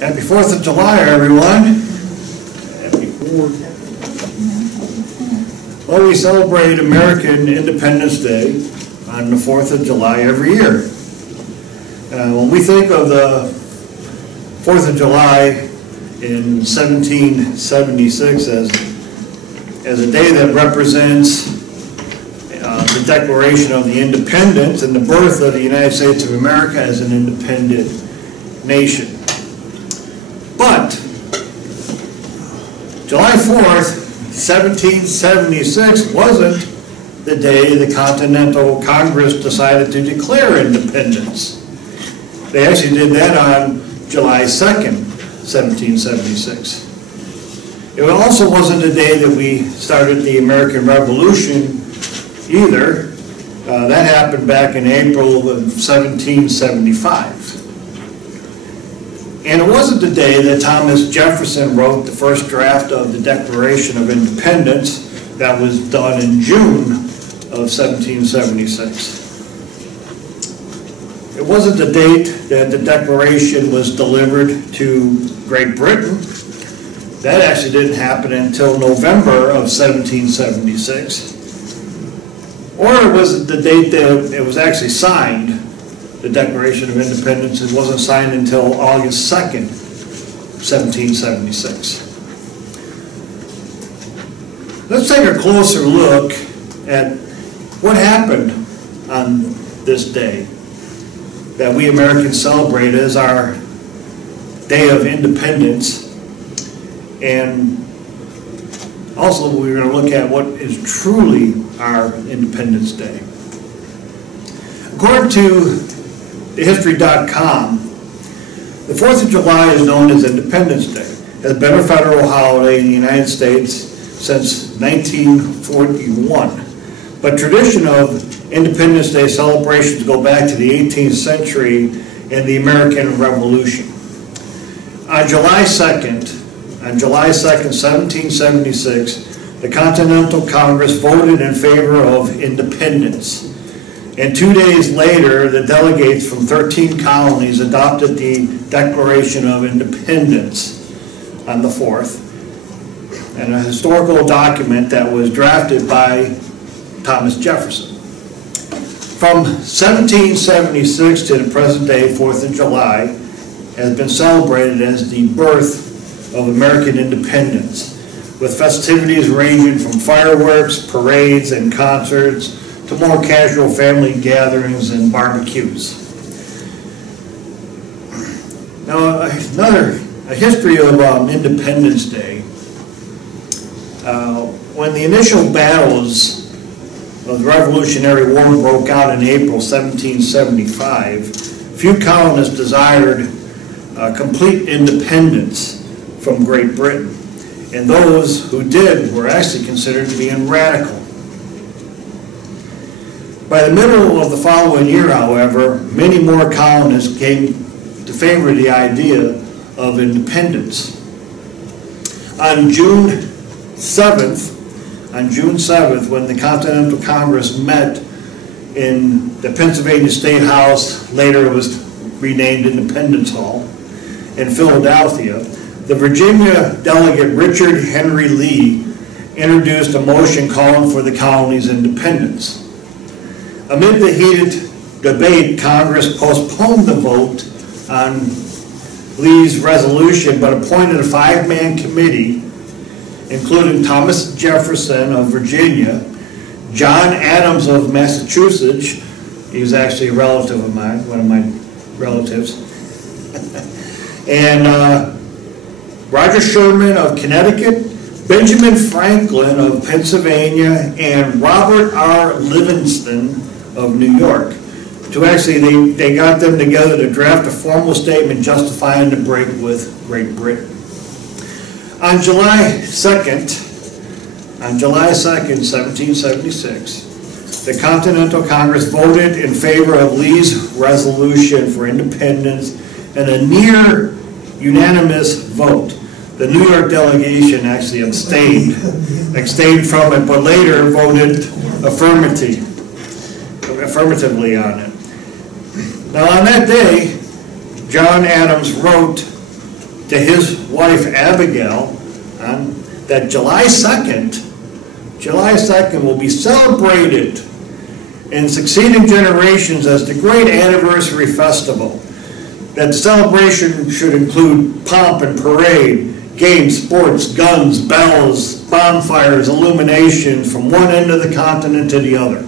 Happy 4th of July, everyone. Happy 4th. Well, we celebrate American Independence Day on the 4th of July every year. When we think of the 4th of July in 1776 as a day that represents the Declaration of the Independence and the birth of the United States of America as an independent nation. But July 4th, 1776 wasn't the day the Continental Congress decided to declare independence. They actually did that on July 2nd, 1776. It also wasn't the day that we started the American Revolution either. That happened back in April of 1775. And it wasn't the day that Thomas Jefferson wrote the first draft of the Declaration of Independence. That was done in June of 1776. It wasn't the date that the Declaration was delivered to Great Britain. That actually didn't happen until November of 1776. Or it wasn't the date that it was actually signed, the Declaration of Independence. It wasn't signed until August 2nd, 1776. Let's take a closer look at what happened on this day that we Americans celebrate as our Day of Independence. And also we're going to look at what is truly our Independence Day. According to thehistory.com, the 4th of July is known as Independence Day. It has been a federal holiday in the United States since 1941. But tradition of Independence Day celebrations go back to the 18th century and the American Revolution. On July 2nd, 1776, the Continental Congress voted in favor of independence. And 2 days later, the delegates from 13 colonies adopted the Declaration of Independence on the 4th, and a historical document that was drafted by Thomas Jefferson. From 1776 to the present day, 4th of July has been celebrated as the birth of American independence, with festivities ranging from fireworks, parades, and concerts to more casual family gatherings and barbecues. Now, a history of Independence Day. When the initial battles of the Revolutionary War broke out in April 1775, few colonists desired complete independence from Great Britain, and those who did were actually considered to be radical. By the middle of the following year, however, many more colonists came to favor the idea of independence. On June 7th, when the Continental Congress met in the Pennsylvania State House, later it was renamed Independence Hall, in Philadelphia, the Virginia delegate Richard Henry Lee introduced a motion calling for the colony's independence. Amid the heated debate, Congress postponed the vote on Lee's resolution, but appointed a 5-man committee, including Thomas Jefferson of Virginia, John Adams of Massachusetts. He was actually a relative of mine, one of my relatives, and Roger Sherman of Connecticut, Benjamin Franklin of Pennsylvania, and Robert R. Livingston of New York. They got them together to draft a formal statement justifying the break with Great Britain. On July 2nd, 1776, the Continental Congress voted in favor of Lee's resolution for independence in a near unanimous vote. The New York delegation actually abstained from it, but later voted affirmatively on it. Now on that day, John Adams wrote to his wife Abigail that July 2nd will be celebrated in succeeding generations as the great anniversary festival. That the celebration should include pomp and parade, games, sports, guns, bells, bonfires, illuminations from one end of the continent to the other.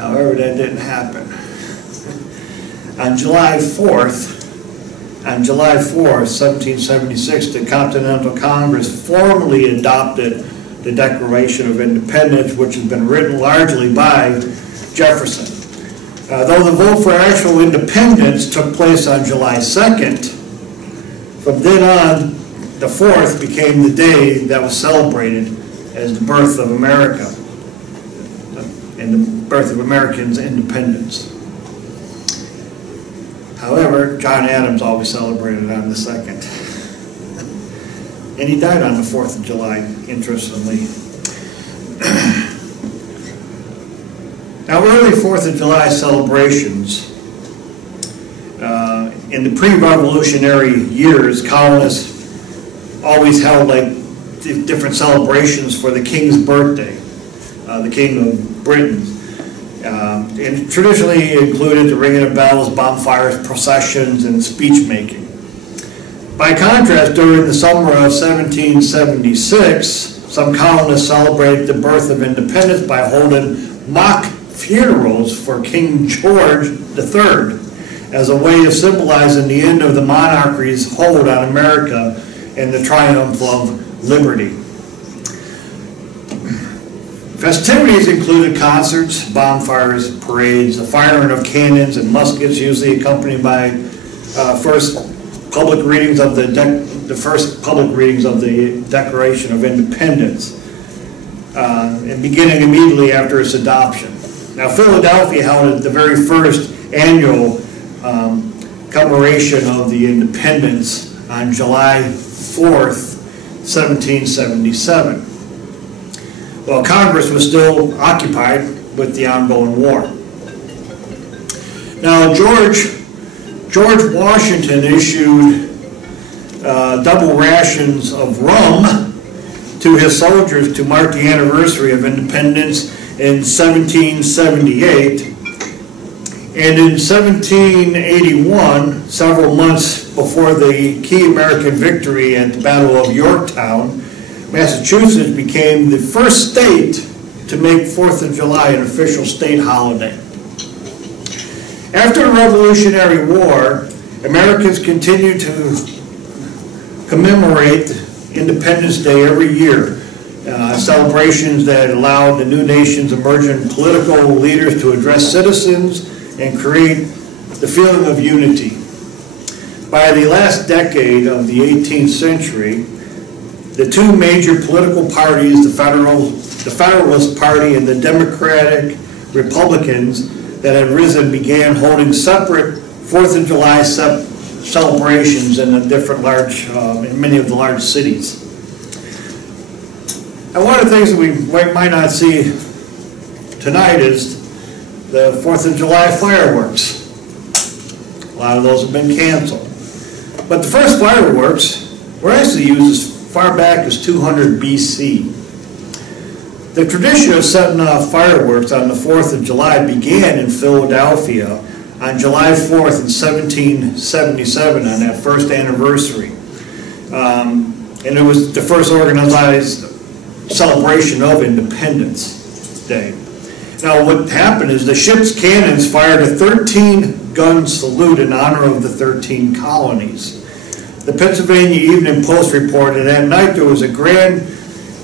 However, that didn't happen. On July 4th, 1776, the Continental Congress formally adopted the Declaration of Independence, which has been written largely by Jefferson. Though the vote for actual independence took place on July 2nd, from then on, the 4th became the day that was celebrated as the birth of America and the birth of Americans' independence. However, John Adams always celebrated on the 2nd. And he died on the 4th of July, interestingly. Now, early 4th of July celebrations, in the pre-revolutionary years, colonists always held like different celebrations for the king's birthday, the King of Britain. And traditionally included the ringing of bells, bonfires, processions, and speech making. By contrast, during the summer of 1776, some colonists celebrated the birth of independence by holding mock funerals for King George III as a way of symbolizing the end of the monarchy's hold on America and the triumph of liberty. Festivities included concerts, bonfires, parades, the firing of cannons and muskets, usually accompanied by first public readings of the Declaration of Independence, and beginning immediately after its adoption. Now, Philadelphia held the very first annual commemoration of the independence on July 4th, 1777. Well, Congress was still occupied with the ongoing war. Now, George Washington issued double rations of rum to his soldiers to mark the anniversary of independence in 1778. And in 1781, several months before the key American victory at the Battle of Yorktown, Massachusetts became the first state to make 4th of July an official state holiday. After the Revolutionary War, Americans continued to commemorate Independence Day every year. Celebrations that allowed the new nation's emerging political leaders to address citizens and create the feeling of unity. By the last decade of the 18th century, the two major political parties, the Federalist Party and the Democratic Republicans that had risen, began holding separate 4th of July celebrations in in many of the large cities. And one of the things that we might not see tonight is the 4th of July fireworks. A lot of those have been canceled. But the first fireworks were actually used as far back as 200 BC. The tradition of setting off fireworks on the 4th of July began in Philadelphia on July 4th in 1777 on that first anniversary. And it was the first organized celebration of Independence Day. Now what happened is the ship's cannons fired a 13-gun salute in honor of the 13 colonies. The Pennsylvania Evening Post reported that night there was a grand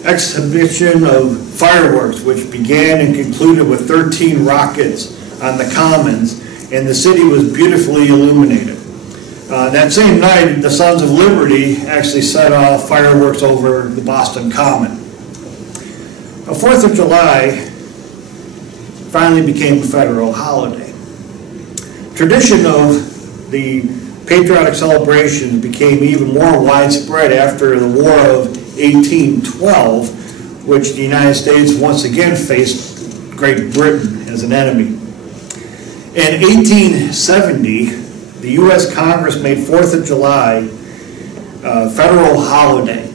exhibition of fireworks which began and concluded with 13 rockets on the Commons, and the city was beautifully illuminated. That same night, the Sons of Liberty actually set off fireworks over the Boston Common. The 4th of July finally became a federal holiday. Tradition of the patriotic celebrations became even more widespread after the War of 1812, which the United States once again faced Great Britain as an enemy. In 1870, the U.S. Congress made 4th of July a federal holiday.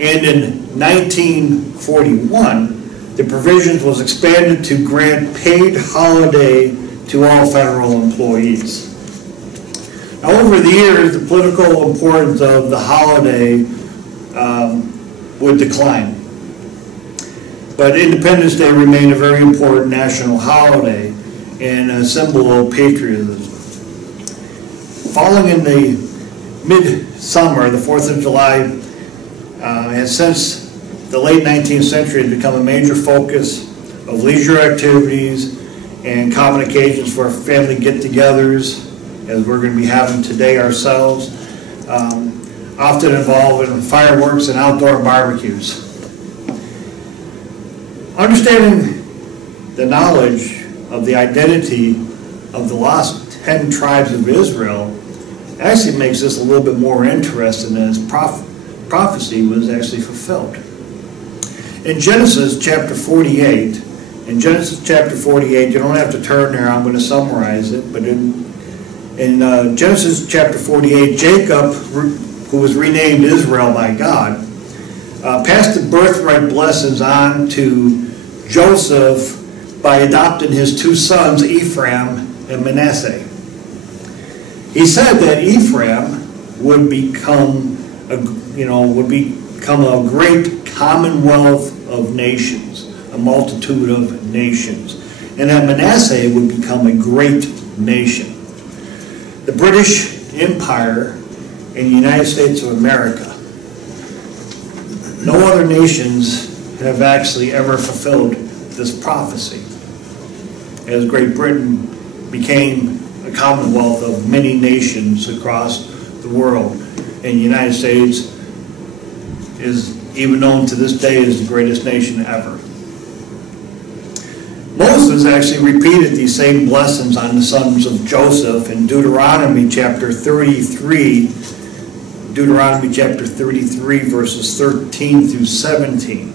And in 1941, the provisions was expanded to grant paid holiday to all federal employees. Now, over the years, the political importance of the holiday would decline. But Independence Day remained a very important national holiday and a symbol of patriotism. Falling in the mid-summer, the 4th of July has since the late 19th century become a major focus of leisure activities and common occasions for family get-togethers, as we're going to be having today ourselves, often involving fireworks and outdoor barbecues. Understanding the knowledge of the identity of the lost 10 tribes of Israel actually makes this a little bit more interesting, as prophecy was actually fulfilled. In Genesis chapter 48, you don't have to turn there, I'm going to summarize it, but in Genesis chapter 48, Jacob, who was renamed Israel by God, passed the birthright blessings on to Joseph by adopting his 2 sons, Ephraim and Manasseh. He said that Ephraim would become a great commonwealth of nations, a multitude of nations, and that Manasseh would become a great nation. The British Empire and the United States of America, no other nations have actually ever fulfilled this prophecy, as Great Britain became a commonwealth of many nations across the world, and the United States is even known to this day as the greatest nation ever. Moses actually repeated these same blessings on the sons of Joseph in Deuteronomy chapter 33, verses 13 through 17.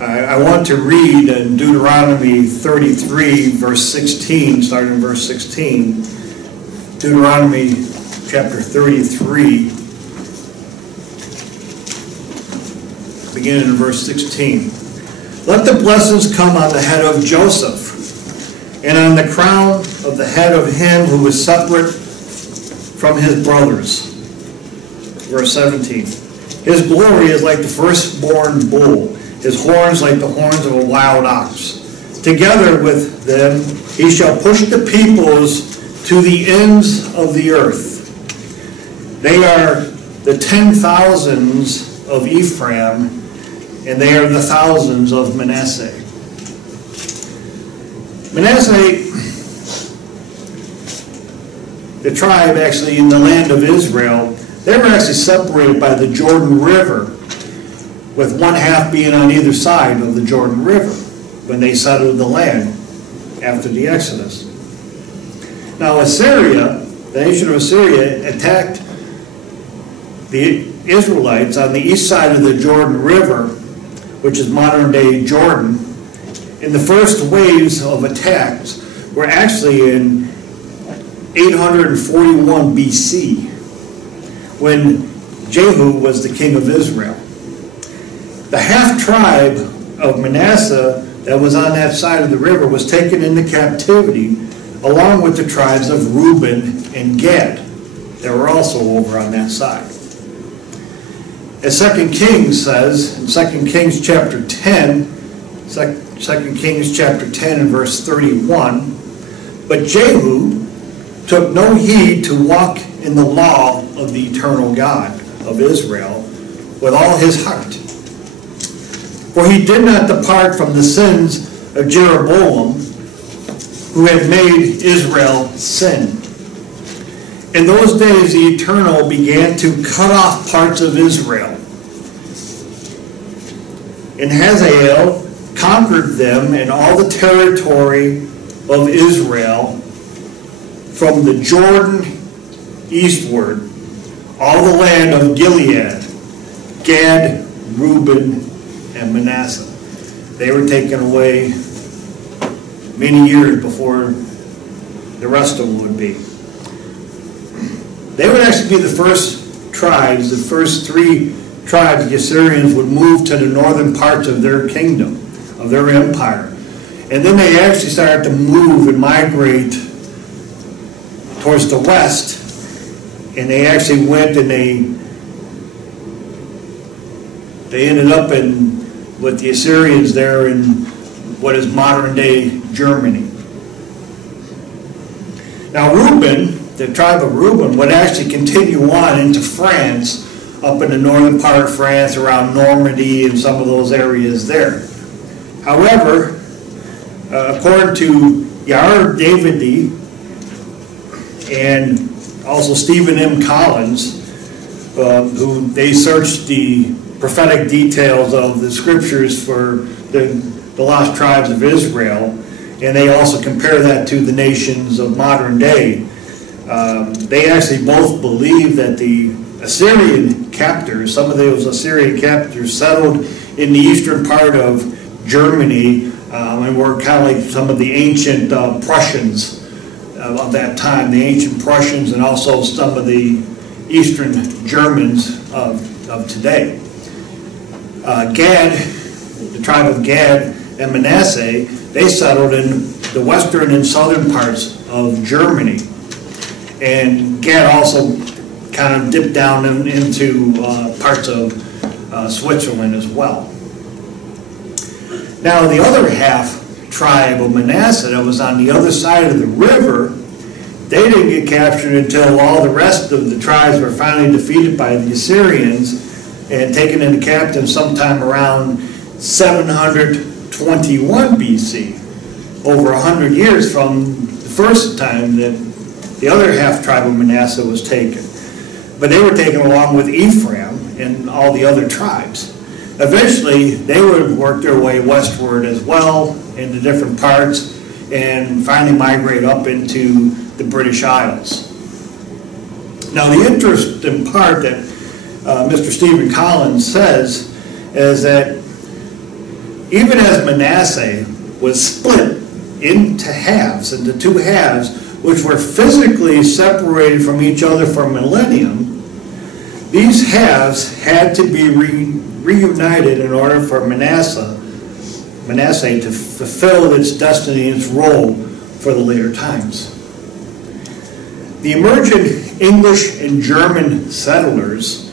I want to read in Deuteronomy 33, verse 16, starting in verse 16. Deuteronomy chapter 33, beginning in verse 16. Let the blessings come on the head of Joseph, and on the crown of the head of him who is separate from his brothers. Verse 17. His glory is like the firstborn bull, his horns like the horns of a wild ox. Together with them he shall push the peoples to the ends of the earth. They are the 10,000s of Ephraim, and they are the thousands of Manasseh. Manasseh, the tribe actually in the land of Israel, they were actually separated by the Jordan River, with one half being on either side of the Jordan River when they settled the land after the Exodus. Now Assyria, the nation of Assyria, attacked the Israelites on the east side of the Jordan River, which is modern-day Jordan. And the first waves of attacks were actually in 841 BC, when Jehu was the king of Israel. The half-tribe of Manasseh that was on that side of the river was taken into captivity, along with the tribes of Reuben and Gad that were also over on that side. As 2 Kings says, in 2 Kings chapter 10, 2 Kings chapter 10 and verse 31, but Jehu took no heed to walk in the law of the eternal God of Israel with all his heart. For he did not depart from the sins of Jeroboam, who had made Israel sin. In those days the Eternal began to cut off parts of Israel. And Hazael conquered them and all the territory of Israel from the Jordan eastward, all the land of Gilead, Gad, Reuben, and Manasseh. They were taken away many years before the rest of them would be. they would actually be the first tribes, the first 3 tribes the Assyrians would move to the northern parts of their kingdom, of their empire. And then they actually started to move and migrate towards the west, and they actually went and they ended up with the Assyrians there in what is modern-day Germany. Now Reuben, the tribe of Reuben, would actually continue on into France, up in the northern part of France, around Normandy and some of those areas there. However, according to Yair Davidy and also Stephen M. Collins, who they searched the prophetic details of the scriptures for the lost tribes of Israel, and they also compare that to the nations of modern day. They actually both believe that the Assyrian captors, some of those Assyrian captors settled in the eastern part of Germany, and were kind of like some of the ancient Prussians of that time, the ancient Prussians, and also some of the eastern Germans of today. Gad, the tribe of Gad and Manasseh, they settled in the western and southern parts of Germany. And Gad also kind of dipped down into parts of Switzerland as well. Now the other half tribe of Manasseh that was on the other side of the river, they didn't get captured until all the rest of the tribes were finally defeated by the Assyrians and taken into captivity sometime around 721 BC, over 100 years from the first time that the other half tribe of Manasseh was taken. But they were taken along with Ephraim and all the other tribes. Eventually, they would work their way westward as well into different parts and finally migrate up into the British Isles. Now, the interesting part that Mr. Stephen Collins says is that even as Manasseh was split into halves, into 2 halves, which were physically separated from each other for a millennium, these halves had to be reunited in order for Manasseh to fulfill its destiny and its role for the later times. The emerging English and German settlers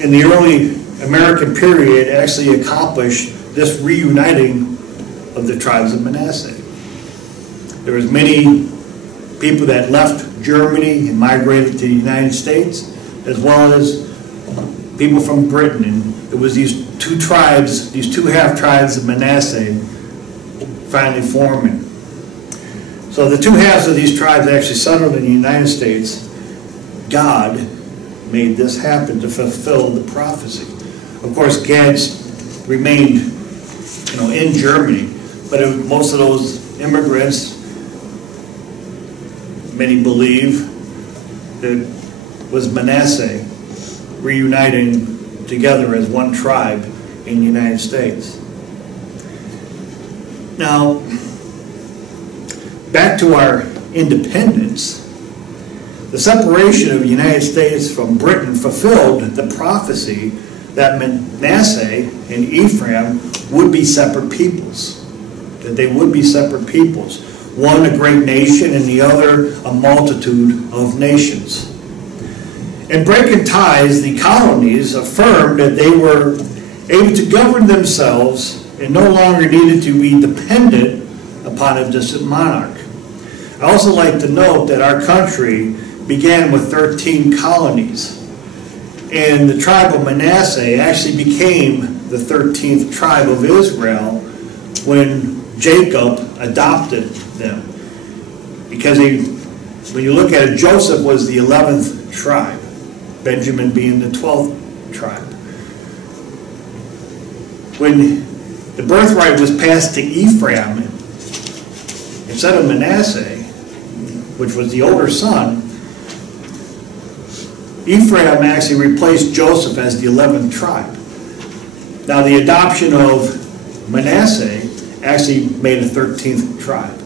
in the early American period actually accomplished this reuniting of the tribes of Manasseh. There was many people that left Germany and migrated to the United States, as well as people from Britain, and it was these 2 tribes, these 2 half tribes of Manasseh finally forming. So the 2 halves of these tribes actually settled in the United States. God made this happen to fulfill the prophecy. Of course, Gad remained, in Germany, but most of those immigrants, many believe, that was Manasseh reuniting together as one tribe in the United States. Now, back to our independence, the separation of the United States from Britain fulfilled the prophecy that Manasseh and Ephraim would be separate peoples, that they would be separate peoples, one a great nation and the other a multitude of nations. In breaking ties, the colonies affirmed that they were able to govern themselves and no longer needed to be dependent upon a distant monarch. I also like to note that our country began with 13 colonies, and the tribe of Manasseh actually became the 13th tribe of Israel when Jacob adopted them. Because when you look at it, Joseph was the 11th tribe, Benjamin being the 12th tribe. When the birthright was passed to Ephraim instead of Manasseh, which was the older son, Ephraim actually replaced Joseph as the 11th tribe. Now the adoption of Manasseh actually made a 13th tribe.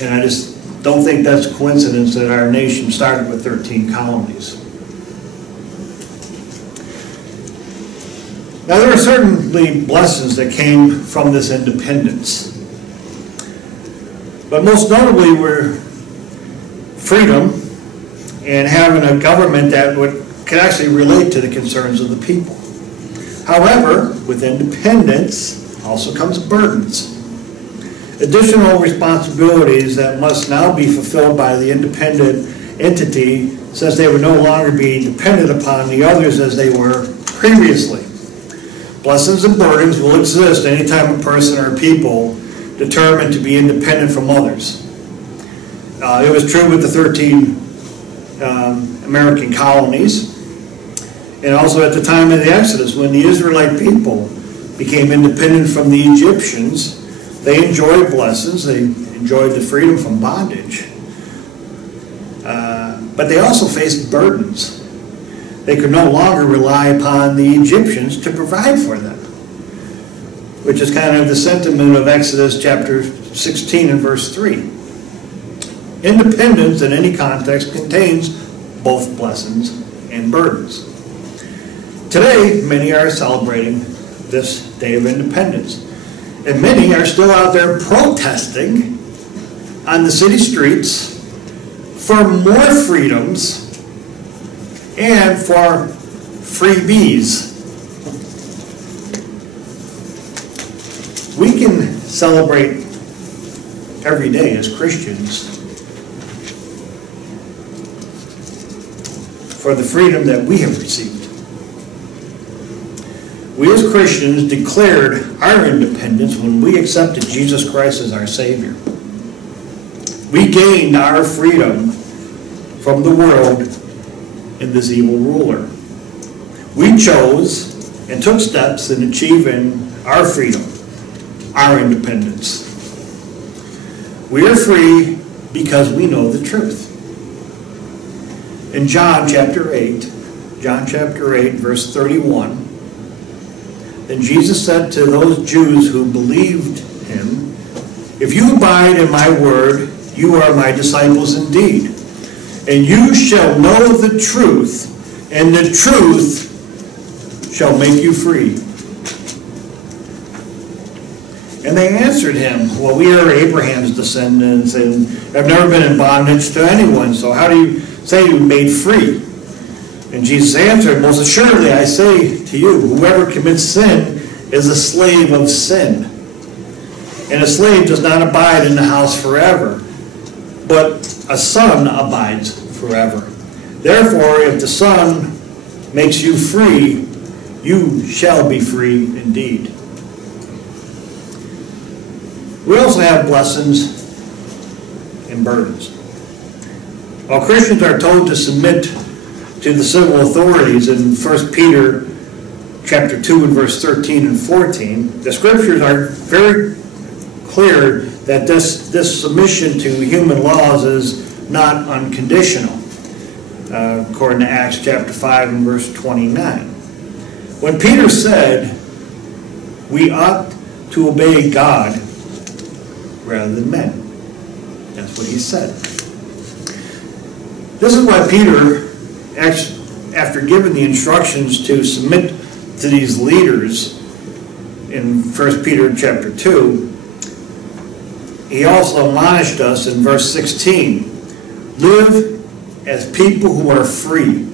And I just don't think that's a coincidence that our nation started with 13 colonies. Now, there are certainly blessings that came from this independence. But most notably were freedom and having a government that could actually relate to the concerns of the people. However, with independence also comes burdens. Additional responsibilities that must now be fulfilled by the independent entity, since they would no longer be dependent upon the others as they were previously. Blessings and burdens will exist anytime a person or people determined to be independent from others. It was true with the 13 American colonies, and also at the time of the Exodus, when the Israelite people became independent from the Egyptians. They enjoyed blessings, they enjoyed the freedom from bondage, but they also faced burdens. They could no longer rely upon the Egyptians to provide for them, which is kind of the sentiment of Exodus chapter 16 and verse 3. Independence in any context contains both blessings and burdens. Today, many are celebrating this Day of Independence, and many are still out there protesting on the city streets for more freedoms and for freebies. We can celebrate every day as Christians for the freedom that we have received. We as Christians declared our independence when we accepted Jesus Christ as our Savior. We gained our freedom from the world and this evil ruler. We chose and took steps in achieving our freedom, our independence. We are free because we know the truth. In John chapter 8, verse 31, then Jesus said to those Jews who believed him, "If you abide in my word, you are my disciples indeed. And you shall know the truth, and the truth shall make you free." And they answered him, "Well, we are Abraham's descendants and have never been in bondage to anyone, so how do you say you were made free?" And Jesus answered, "Most assuredly I say to you, whoever commits sin is a slave of sin. And a slave does not abide in the house forever, but a son abides forever. Therefore, if the Son makes you free, you shall be free indeed." We also have blessings and burdens. While Christians are told to submit to the civil authorities in 1 Peter chapter 2 and verse 13 and 14, the scriptures are very clear that this submission to human laws is not unconditional, according to Acts chapter 5 and verse 29. When Peter said we ought to obey God rather than men, that's what he said. This is why Peter, after giving the instructions to submit to these leaders in 1 Peter chapter 2, he also admonished us in verse 16, live as people who are free,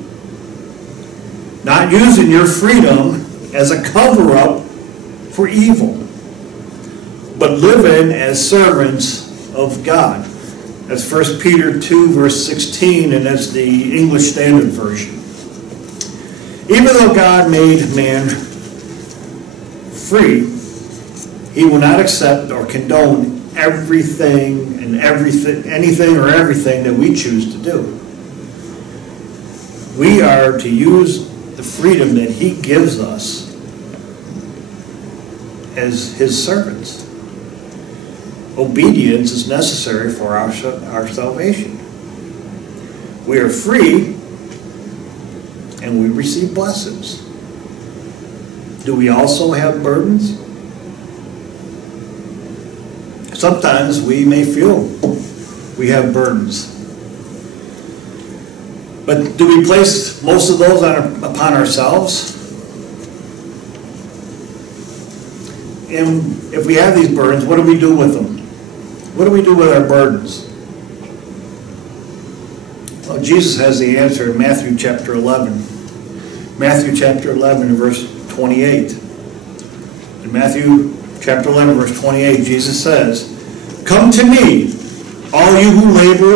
not using your freedom as a cover-up for evil, but living as servants of God. That's 1 Peter 2 verse 16, and that's the English Standard Version. Even though God made man free, he will not accept or condone anything or everything that we choose to do. We are to use the freedom that he gives us as his servants. Obedience is necessary for our salvation. We are free and we receive blessings. Do we also have burdens? Sometimes we may feel we have burdens. But do we place most of those upon ourselves? And if we have these burdens, what do we do with them? What do we do with our burdens? Well, Jesus has the answer in Matthew chapter 11. Matthew chapter 11 verse 28. In Matthew chapter 11 verse 28, Jesus says, "Come to me, all you who labor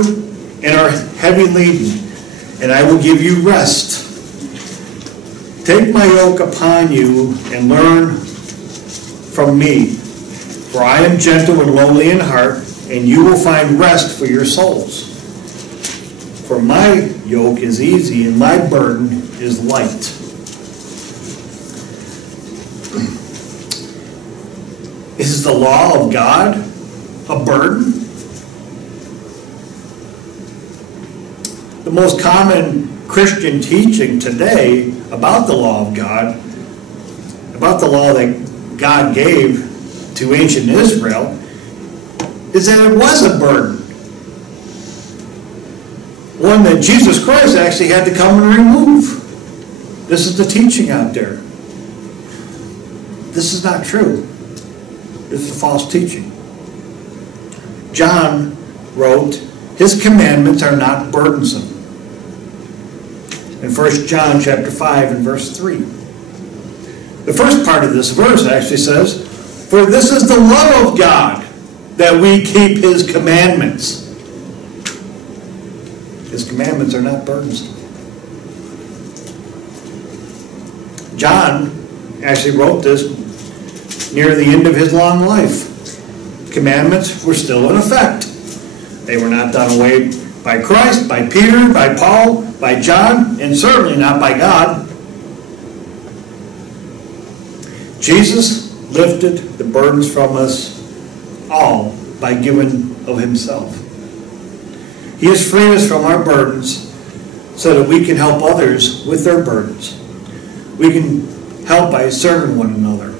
and are heavy laden, and I will give you rest. Take my yoke upon you and learn from me, for I am gentle and lowly in heart, and you will find rest for your souls. For my yoke is easy and my burden is light." Is the law of God a burden? The most common Christian teaching today about the law of God, about the law that God gave to ancient Israel, is that it was a burden. One that Jesus Christ actually had to come and remove. This is the teaching out there. This is not true. This is a false teaching. John wrote, "His commandments are not burdensome." In 1 John chapter 5 and verse 3. The first part of this verse actually says, "For this is the love of God, that we keep His commandments." His commandments are not burdensome. John actually wrote this near the end of his long life. Commandments were still in effect. They were not done away by Christ, by Peter, by Paul, by John, and certainly not by God. Jesus lifted the burdens from us all by giving of Himself. He has freed us from our burdens so that we can help others with their burdens. We can help by serving one another.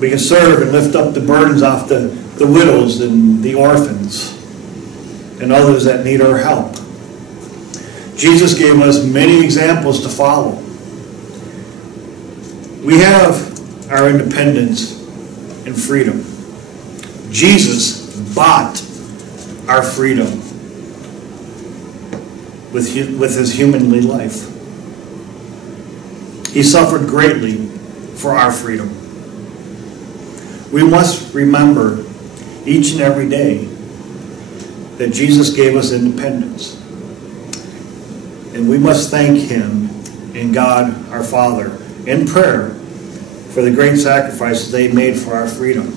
We can serve and lift up the burdens off the widows and the orphans and others that need our help. Jesus gave us many examples to follow. We have our independence and freedom. Jesus bought our freedom with His humanly life. He suffered greatly for our freedom. We must remember each and every day that Jesus gave us independence. And we must thank Him and God our Father in prayer for the great sacrifices they made for our freedom.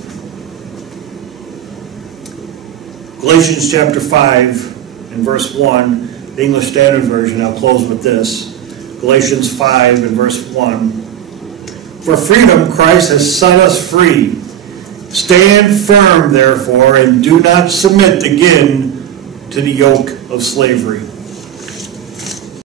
Galatians chapter 5 and verse 1, the English Standard Version, I'll close with this. Galatians 5 and verse 1. "For freedom Christ has set us free. Stand firm, therefore, and do not submit again to the yoke of slavery."